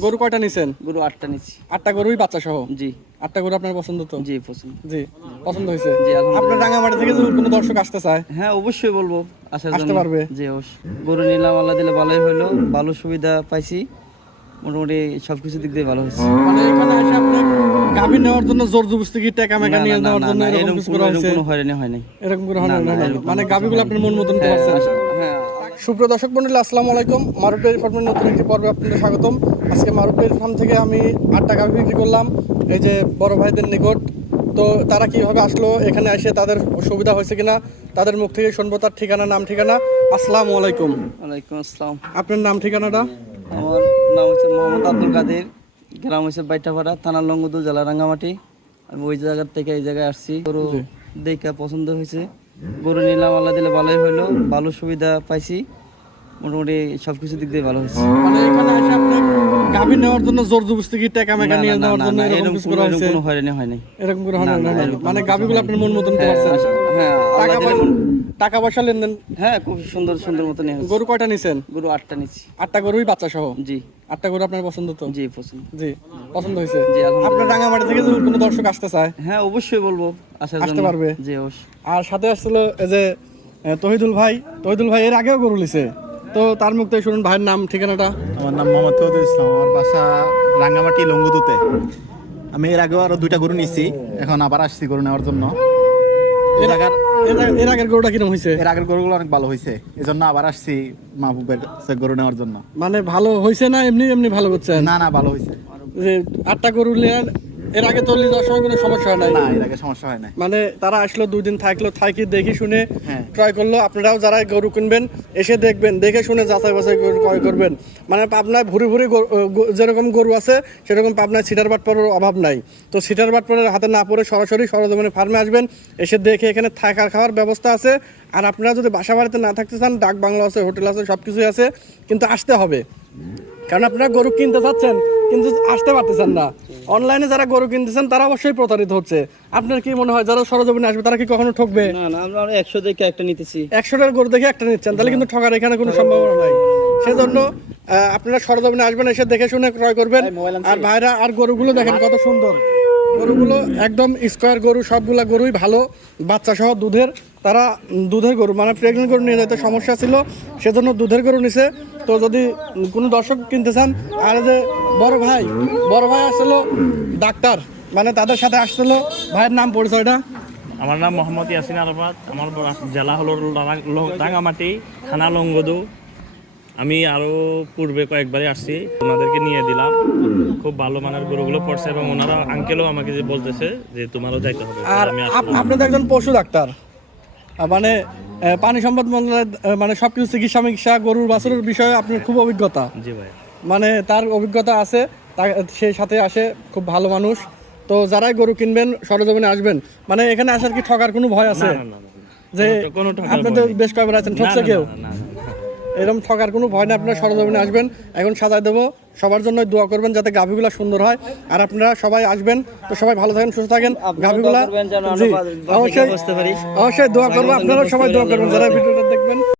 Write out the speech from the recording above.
গরু কয়টা নিছেন? গরু আটটা নিচ্ছি আটটা গরুই বাচ্চা সহ? জি। আটটা গরু আপনার পছন্দ তো? জি পছন্দ। জি পছন্দ হয়েছে? জি। আপনার রাঙামাটি থেকে যদি কোনো দর্শক আসতে চায়? হ্যাঁ অবশ্যই বলব। আসার আসতে। পারবে? জি অবশ্যই। গরু নিলাম আল্লাহ দিলে ভালোই হলো ভালো সুবিধা পাইছি। মোটামুটি সবকিছু দিক দিয়ে ভালো হয়েছে। মানে এখানে এসে আপনি গাভী নেওয়ার জন্য জোর জবরদস্তি টাকা মেকা নিয়ে নেওয়ার জন্য এরকম কিছু কোনো- করা এরকম কোনো হয়রানি হয় নাই। এরকম করে হয় না, না, না, না, না। এরকম মানে কোনো- গাভীগুলো আপনার মন মতন নিতে হ্যাঁ, হ্যাঁ সুপ্রিয় দর্শক মন্ডলী আসসালামু আলাইকুম। মারুফ ডেয়ারি ফার্মের নতুন একটি পর্বে আপনাদের স্বাগতম। আজকে মারুফ ডেয়ারি ফার্ম থেকে আমি আট টাকা বিক্রি করলাম এই যে বড় ভাইদের নিকট। তো তারা কীভাবে আসলো এখানে এসে তাদের সুবিধা হয়েছে কিনা তাদের মুখ থেকে শুনব তার ঠিকানা নাম ঠিকানা। আসসালামু আলাইকুম। ওয়ালাইকুম আসসালাম। আপনার নাম ঠিকানাটা? আমার নাম হচ্ছে মোহাম্মদ আব্দুল কাদের। গ্রাম হচ্ছে বাইটাপাড়া থানা লঙ্গদু জেলা রাঙ্গামাটি। আমি ওই জায়গার থেকে এই জায়গায় আসছি। দেখা পছন্দ হয়েছে। গরু নিলাম, আল্লাহ দিলে ভালোই হলো ভালো সুবিধা পাইছি। মোটামুটি সবকিছু দিক দিয়ে ভালো হয়েছে। আপনি নেওয়ার জন্য জোর জবরদস্তি টাকা মেকা নিয়ে নেওয়ার জন্য এরকম কিছু করা হয়েছে? কোনো হয়রানি হয় নাই এরকম করে হয় মানে গাভীগুলো আপনার মন মতন হ্যাঁ, পারছেন আস- হ্যাঁ টাকা পয়সা টাকা পয়সা লেনদেন হ্যাঁ খুব সুন্দর সুন্দর গরু কয়টা নিছেন? গরু আটটা আটটা গরুই বাচ্চা সহ জি। আটটা গরু আপনার পছন্দ তো? জি পছন্দ। জি পছন্দ হয়েছে। জি আপনার রাঙামাটি থেকে যদি কোনো দর্শক আসতে চায় হ্যাঁ অবশ্যই বলব। আসার আসতে পারবে? জি অবশ্যই। আর সাথে আসছিল এই যে তহিদুল ভাই। তহিদুল ভাই এর আগেও গরু লিছে তো তার মুখ থেকে শুনুন ভাইয়ের নাম ঠিকানাটা। আমার নাম মোহাম্মদ তৌহিদুল ইসলাম। আমার বাসা রাঙ্গামাটি লঙ্গুদুতে। আমি এর আগেও আরও দুইটা গরু নিছি। এখন আবার আসছি গরু নেওয়ার জন্য। এর আগের এর আগে- এর আগের গরুটা কিরম হয়েছে এর আগের গরুগুলো অনেক ভালো হয়েছে এই জন্য আবার আসছি মাহবুবের গরু নেওয়ার জন্য। মানে ভালো হয়েছে না এমনি এমনি ভালো করছেন? না না ভালো হয়েছে যে আটটা গরু নেওয়ার এর আগে তো যাওয়ার সময় কোনো সমস্যা হয় নাই। না এর আগে সমস্যা হয় না মানে তারা আসলো দুই দিন থাকল থাকি দেখি শুনে হ্যাঁ। ক্রয় করল। আপনারাও যারা গরু কিনবেন এসে দেখবেন দেখে শুনে যাচাই বাছাই করে ক্রয় করবেন। মানে পাবনায় ভুরি ভুরি যেরকম গরু আছে সেরকম পাবনায় সিটার বাটপাড়ের অভাব নাই। তো সিটার বাটপাড়ের হাতে না পড়ে সরাসরি সরজমিনে ফার্মে আসবেন এসে দেখে এখানে থাকার খাওয়ার ব্যবস্থা আছে। আর আপনারা যদি বাসা বাড়িতে না থাকতে চান ডাক বাংলা আছে হোটেল আছে সব কিছুই আছে কিন্তু আসতে হবে। কারণ আপনারা গরু কিনতে চাচ্ছেন কিন্তু আসতে পারতেছেন না। অনলাইনে যারা গরু কিনতেছেন তারা অবশ্যই প্রতারিত হচ্ছে। আপনার কি মনে হয় যারা সরজমিনে আসবে তারা কি কখনো ঠকবে? না না আমরা একশো দেখে একটা নিতেছি। একশোটার গরু দেখে একটা নিচ্ছেন তাহলে কিন্তু ঠকার এখানে কোনো সম্ভাবনা নাই। সেজন্য আপনারা সরজমিনে আসবেন এসে দেখে শুনে ক্রয় করবেন। আর ভাইরা আর গরুগুলো দেখেন কত সুন্দর। গরুগুলো একদম স্কোয়ার গরু, সবগুলা গরুই ভালো। বাচ্চা সহ দুধের, তারা দুধের গরু মানে প্রেগনেন্ট গরু নিয়ে যেতে সমস্যা ছিল, সেজন্য দুধের গরু নিছে। তো যদি কোনো দর্শক কিনতে চান, আর যে বড় ভাই বড় ভাই আসছিল ডাক্তার মানে তাদের সাথে আসছিল, ভাইয়ের নাম পরিচয়টা? আমার নাম মোহাম্মদ ইয়াসিন আরাফাত, আমার জেলা হলো রাঙামাটি থানা লঙ্গদু আমি আরও পূর্বে কয়েকবারই আসছি ওনাদেরকে নিয়ে দিলাম। খুব ভালো মানের গরুগুলো পড়ছে এবং ওনারা আঙ্কেলও আমাকে যে বলতেছে যে তোমারও যাইতে হবে। আর আপনি তো একজন পশু ডাক্তার। মানে পানি সম্পদ মন্ত্রণালয় মানে সবকিছু চিকিৎসা মিকিৎসা গরুর বাছুরের বিষয়ে আপনার খুব অভিজ্ঞতা। জি ভাই। মানে তার অভিজ্ঞতা আছে সেই সাথে আসে খুব ভালো মানুষ। তো যারাই গরু কিনবেন সরজমিনে আসবেন মানে এখানে আসার কি ঠকার কোনো ভয় আছে। যে আপনি তো বেশ কয়েকবার আছেন ঠকছে কেউ। এরকম ঠকার কোনো ভয় না আপনারা সরজমিনে আসবেন। এখন সাজায় দেবো। সবার জন্য দোয়া করবেন যাতে গাভীগুলো সুন্দর হয়। আর আপনারা সবাই আসবেন। তো সবাই ভালো থাকেন সুস্থ থাকেন। গাভীগুলা অবশ্যই। অবশ্যই দোয়া করব। আপনারা সবাই দোয়া করবেন যারা ভিডিওটা দেখবেন।